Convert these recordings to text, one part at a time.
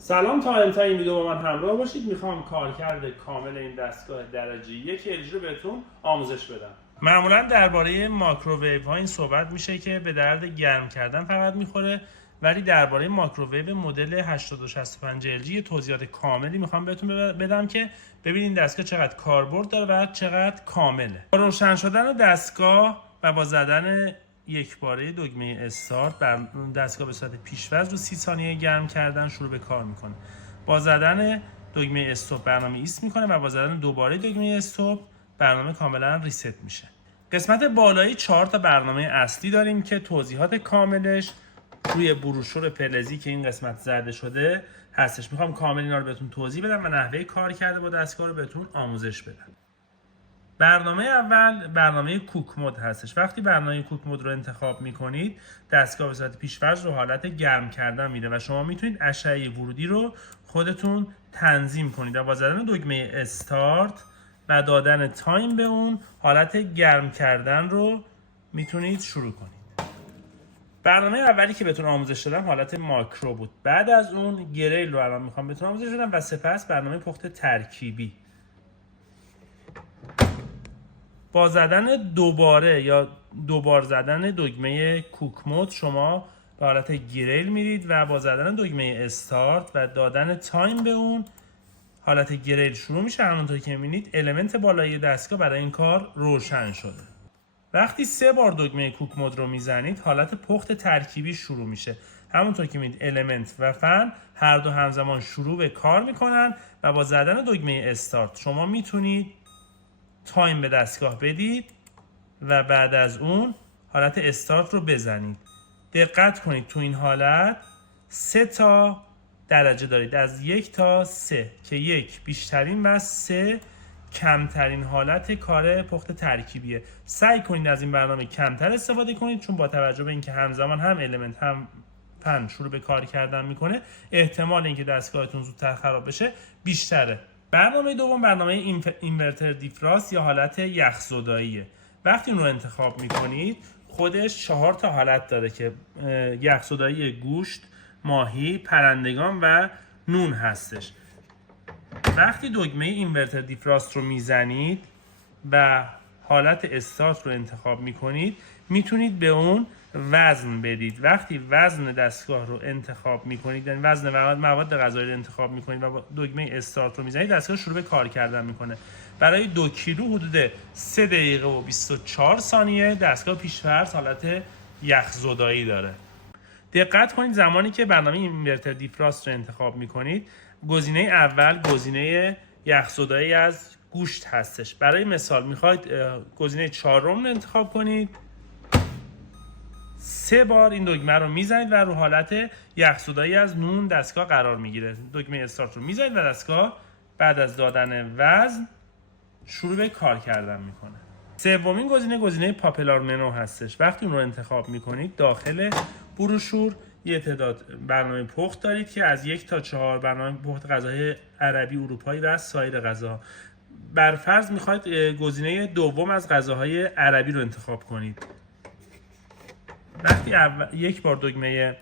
سلام، تا انتهای این ویدیو با من همراه باشید. میخوام کارکرد کامل این دستگاه درجه 1 LG رو بهتون آموزش بدم. معمولا درباره ماکروویو ها این صحبت میشه که به درد گرم کردن فقط میخوره، ولی درباره ماکروویو مدل 8265 LG یه توضیحات کاملی میخوام بهتون بدم که ببینید دستگاه چقدر کاربرد داره و چقدر کامله. با روشن شدن دستگاه و با زدن یک باره دکمه استارت بر دستگاه به صورت پیش‌فرض رو 30 ثانیه گرم کردن شروع به کار میکنه. با زدن دکمه استاپ برنامه ایست میکنه و با زدن دوباره دکمه استاپ برنامه کاملا ریست میشه. قسمت بالایی 4 تا برنامه اصلی داریم که توضیحات کاملش روی بروشور فلزی که این قسمت زده شده هستش. میخوام کامل اینا رو بهتون توضیح بدم و نحوه کار کرده با دستگاه رو بهتون آموزش بدم. برنامه اول برنامه کوک مود هستش. وقتی برنامه کوک مود رو انتخاب میکنید دستگاه به صورت پیش‌فرض رو حالت گرم کردن میده و شما میتونید اشعه ورودی رو خودتون تنظیم کنید و با زدن دکمه استارت و دادن تایم به اون حالت گرم کردن رو میتونید شروع کنید. برنامه اولی که بهتون آموزش دادم حالت ماکرو بود. بعد از اون گریل رو الان میخوام بهتون آموزش بدم و سپس برنامه پخت ترکیبی. با زدن دوبار زدن دکمه کوک مود شما به حالت گریل میرید و با زدن دکمه استارت و دادن تایم به اون حالت گریل شروع میشه. همونطور که میبینید المنت بالایی دستگاه برای این کار روشن شده. وقتی 3 بار دکمه کوک مود رو میزنید حالت پخت ترکیبی شروع میشه. همونطور که میبینید المنت و فن هر دو همزمان شروع به کار میکنن و با زدن دکمه استارت شما میتونید تایم به دستگاه بدید و بعد از اون حالت استارت رو بزنید. دقت کنید تو این حالت 3 تا درجه دارید، از 1 تا 3 که 1 بیشترین و 3 کمترین حالت کار پخت ترکیبیه. سعی کنید از این برنامه کمتر استفاده کنید چون با توجه به اینکه همزمان هم المنت هم فن شروع به کار کردن میکنه احتمال اینکه دستگاهتون زودتر خراب بشه بیشتره. برنامه دوم برنامه اینورتر دیفراست یا حالت یخزداییه. وقتی اون رو انتخاب میکنید خودش 4 تا حالت داره که یخزدایی گوشت، ماهی، پرندگان و نون هستش. وقتی دکمه اینورتر دیفراست رو میزنید و حالت استارت رو انتخاب میکنید میتونید به اون وزن بدید. وقتی وزن دستگاه رو انتخاب میکنید یعنی وزن مواد غذایی رو انتخاب میکنید و با دکمه استارت رو میزنید دستگاه شروع به کار کردن میکنه. برای 2 کیلو حدود 3 دقیقه و 24 ثانیه دستگاه پیش‌فرض حالت یخزدایی داره. دقت کنید زمانی که برنامه اینورتر دیفراست رو انتخاب میکنید گزینه اول گزینه یخزدایی از گوشت هستش. برای مثال میخواید گزینه 4 رو انتخاب کنید، 3 بار این دکمه رو میزنید و رو حالت یخزدایی از نون دستگاه قرار میگیره. دکمه استارت رو میزنید و دستگاه بعد از دادن وزن شروع به کار کردن میکنه. سومین گزینه پاپولار منو هستش. وقتی اون رو انتخاب میکنید داخل بروشور یه تعداد برنامه پخت دارید که از 1 تا 4 برنامه پخت غذاهای عربی، اروپایی و سایر غذاها. بر فرض میخواید گزینه دوم از غذاهای عربی رو انتخاب کنید. وقتی یک بار دکمه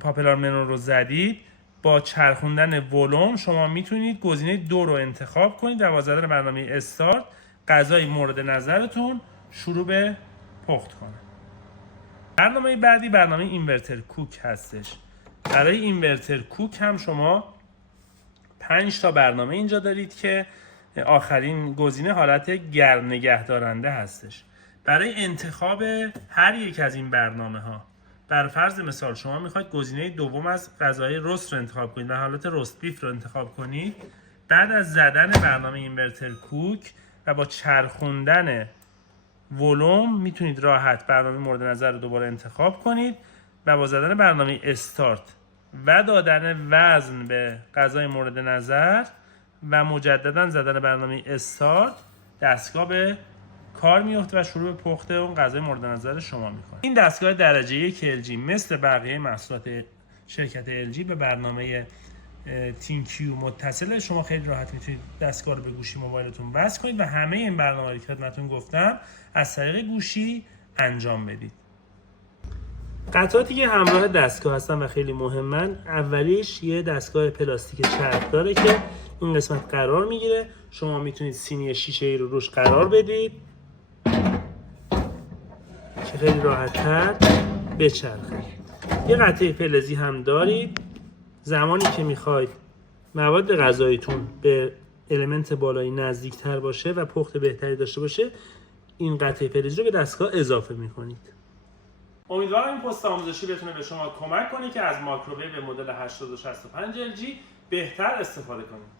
پاپولار منو رو زدید با چرخوندن ولوم شما میتونید گزینه 2 رو انتخاب کنید و با زدن برنامه استارت غذای مورد نظرتون شروع به پخت کنه. برنامه بعدی برنامه اینورتر کوک هستش. برای اینورتر کوک هم شما 5 تا برنامه اینجا دارید که آخرین گزینه حالت گرم نگه دارنده هستش. برای انتخاب هر یک از این برنامه ها بر فرض مثال شما میخواید گزینه دوم از غذای رست رو انتخاب کنید و حالت رست بیف رو انتخاب کنید. بعد از زدن برنامه اینورتر کوک و با چرخوندن ولوم میتونید راحت برنامه مورد نظر رو دوباره انتخاب کنید و با زدن برنامه استارت و دادن وزن به غذای مورد نظر و مجددا زدن برنامه استارت دستگاه به کار میفته و شروع به پخت اون غذای مورد نظر شما میکنه. این دستگاه درجه 1 LG مثل بقیه محصولات شرکت LG به برنامه تینکیو متصله. شما خیلی راحت میتونید دستگاه رو به گوشی موبایلتون وصل کنید و همه این برنامه‌ها که خدمتتون گفتم از طریق گوشی انجام بدید. قطعاتی که همراه دستگاه هستن و خیلی مهمن، اولیش یه دستگاه پلاستیک چرخ داره که این قسمت قرار میگیره. شما میتونید سینی شیشه‌ای رو روش قرار بدید که خیلی راحت‌تر بچرخه. یه قطعه فلزی هم دارید. زمانی که میخواید مواد غذاییتون به المنت بالایی نزدیکتر باشه و پخت بهتری داشته باشه، این قطعه فلزی رو به دستگاه اضافه میکنید. امیدوارم این پست آموزشی بتونه به شما کمک کنه که از مایکروویو مدل 8065 LG بهتر استفاده کنید.